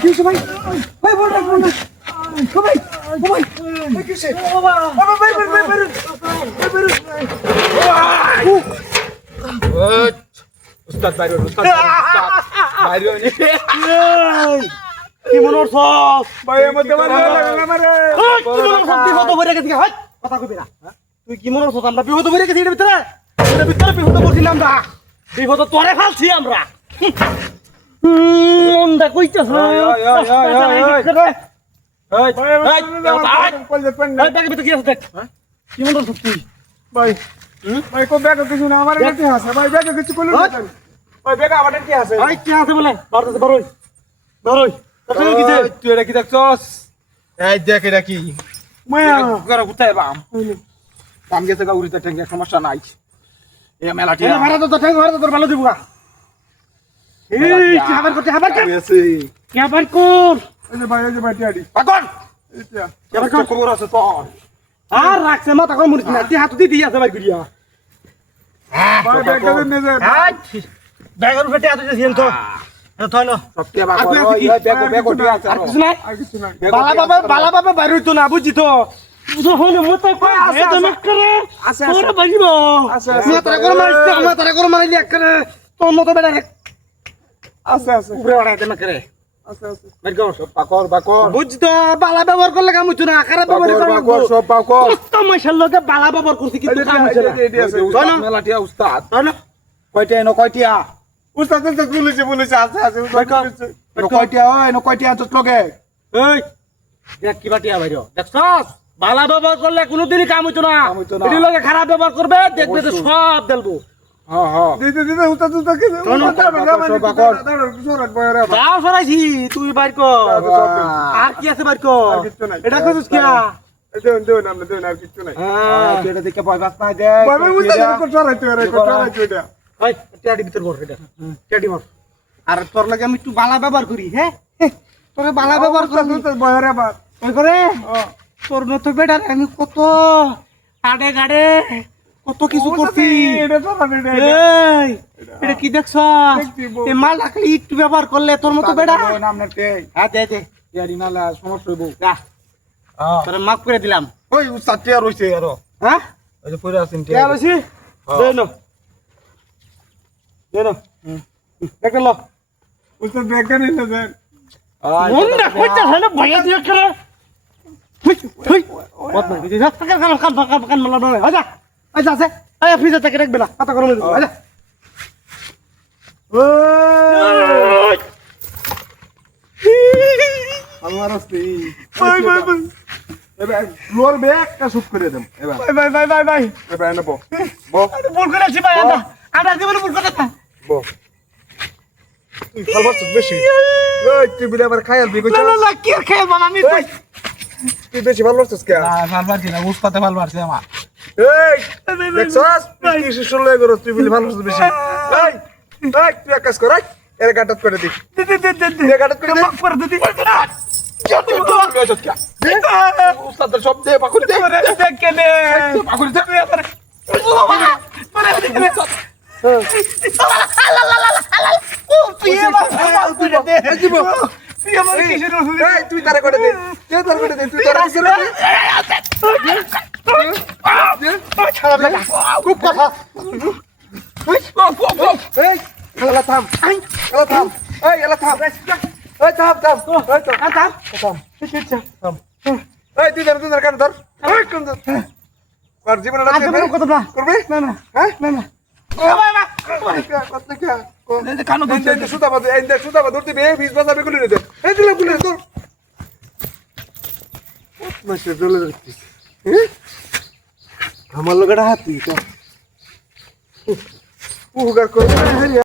কি হয়েছে ভাই? ভাই বল রাখ বল রাখ। ও ভাই, ও ভাই, কি হয়েছে? বাবা, ভাই উস্তাদ বাইরে বাইরে কি মনে হচ্ছে? ভাই মধ্যে মারে তুই কত ভরে গেছিস? হাট কথা কইবি না। তুই কি মনে হচ্ছে? আমরা বিপদ ভরে গেছি এর ভিতরে। এর ভিতরে বিপদ বলছিলাম আমরা। বিপদ তোরে ফালছি আমরা। মনটা কইতাছ না। কি মনে হচ্ছে তুই? ভাই ভাই কো ব্যাগ কিছু না আমার কাছে আছে ভাই ব্যাগ কিছু কইলো না ভাই ব্যাগ আমার কি আছে ভাই কি আছে বলে? বারোই বারোই তুই এটা কি দেখছস এই দেখ এটা কি মায়া গরা কোথায় বাম বাম গেছে গাউরিতে ঠেঙ্গে সমস্যা নাই এ মেলাটি এ ভাড়া তো ঠেঙ্গ ভাড়া তো তোর ভালো দিবগা। এই কি হাবার করতে হাবার কর আছে কি হাবার কর এই যে ভাই টিয়াডি পাগল এটা হাবার কর খবর আছে তোর আর রাখছে মাথা কম মরিস না তুই হাত দিয়ে দিয়ে আছে ভাই গুড়িয়া ভাই ব্যাগ নে যা ব্যাগের উপরে হাত দিয়েছেন তো থইলো সব কি বাবা এই ব্যাগ ওটি আছে আর কিছু নাই আর কিছু নাই বালা বাবা বাইরে হইতো না বুঝছি তো হইলো মতো কই আছে তুমি করে আছে তোরা বাজিব আছে মাতারা করে মারলি এক করে তোর মতো বেড়া আছে আছে উপরে ওড়াইতে না করে আছে আছে বাইর কর সব পাকর বাকর বুঝছি তো বালা ব্যবহার করলে কাম হইতো না খারাপ ব্যবহার করলে বাকর সব পাকর তো মাইশাল লগে বালা ব্যবহার করছি কিন্তু কাম হইছে না এডি আছে উস্তাদ মেলাটিয়া উস্তাদ তাহলে কয়টা এনো কয়টিয়া উস্তাদ তো বলেছে আছে আছে কয়টিয়া ওই এনো কয়টিয়া তো লগে এই দেখ কি বাটিয়া বাইরো দেখছস বালা ব্যবহার করলে কোনোদিনই কাম হইতো না কাম হইতো না। এটি লগে খারাপ ব্যবহার করবে দেখবে তো সব দেলবো হ্যাঁ হ্যাঁ দিতে উস্তাদ উস্তাদ কি সব পাকর সরক বয়রে যাও সরাইছি তুই বাইর কর আর কি আছে বাইর কর আর কিচ্ছু নাই। এটা কইছিস কি দেন আমরা দেন আর কিছু নাই এটা দেখে ভয় পাস না দে বাবা উস্তাদ কো সরাইতে রে কো সরাইতে এটা ওই টেডি ভিতর বল এটা টেডি বল আর তোর লাগে আমি একটু বালা ব্যবহার করি হ্যাঁ তোরে বালা ব্যবহার করি উস্তাদ বয়রে বাদ ওই করে তোর মতো বেটা আমি কত আড়ে গাড়ে কত কিছু করছি এটা তো না এই এটা কি দেখছ এ মাল রাখলি একটু ব্যবহার করলে তোর মতো বেটা নামনে তে হ্যাঁ দে দে ইয়ারি নালা সমস্যা হইব যা তোরে মাফ করে দিলাম ওই উস্তাদ টিয়া রইছে আরো হ্যাঁ ওই যে পড়ে আছেন কে আলছি দে নো দেখে লো উস্তাদ ব্যাগ নিয়ে যান মন না কইতা হলো ভাইয়া দিয়ে করে হই কত না দিদি কান মালা নয় আজা আজা আছে আয় ফ্রিজে থেকে রাখবে না পাতা গরম হয়ে আজা ওই আমার আসছে ভাই ভাই ভাই এবার লোর ব্যাগটা শুট করে দেন এবার ভাই এবার নেবো বো আরে ভুল করেছি ভাই আমরা জীবনে ভুল করতে না বো তুই খাবার তো বেশি ওই তুই বিলে আবার খায়াল বি কইছ না কি খেয়ে বাবা আমি তুই বেশি ভালো করছিস কে ভালবার কি না উস্তাতে ভালবার সে আমার এই দেখছস তুই কি শুনলে করছ তুই বিলে ভালো করছিস বেশি এই এই তুই এক কাজ কর এর গাটাত করে দি এর গাটাত করে দে মাফ করে দিদি উস্তাদের সব দে পাকুড়ি দে দেখে নে পাকুড়ি দে তুই তারা করে দে তুই তারা খুব কথা এই এলা থাম এই এলা থাম এই থাম এই তুই ধর কেন ধর কোন ধর আর জীবনে করবে না হ্যাঁ না কানো সুতা বাদ ধরতে বে 20 বাজাবে গুলি রে এই দিলে গুলি রে তোর মাসে চলে যাচ্ছিস আমার লোকের হাতি তো উগার করে